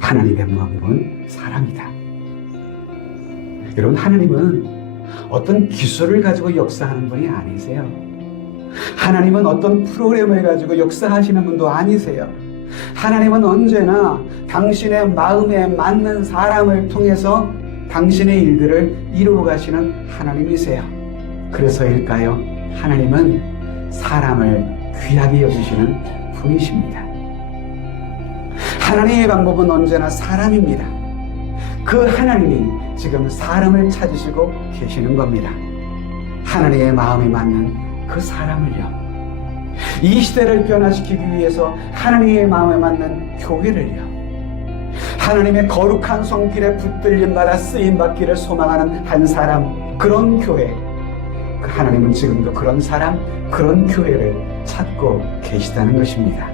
하나님의 마음은 사랑이다. 여러분, 하나님은 어떤 기술을 가지고 역사하는 분이 아니세요. 하나님은 어떤 프로그램을 가지고 역사하시는 분도 아니세요. 하나님은 언제나 당신의 마음에 맞는 사람을 통해서 당신의 일들을 이루어 가시는 하나님이세요. 그래서일까요? 하나님은 사람을 귀하게 여기시는 분이십니다. 하나님의 방법은 언제나 사람입니다. 그 하나님이 지금 사람을 찾으시고 계시는 겁니다. 하나님의 마음에 맞는 그 사람을요. 이 시대를 변화시키기 위해서 하나님의 마음에 맞는 교회를요. 하나님의 거룩한 손길에 붙들림 받아 쓰임 받기를 소망하는 한 사람, 그런 교회. 그 하나님은 지금도 그런 사람, 그런 교회를 찾고 계시다는 것입니다.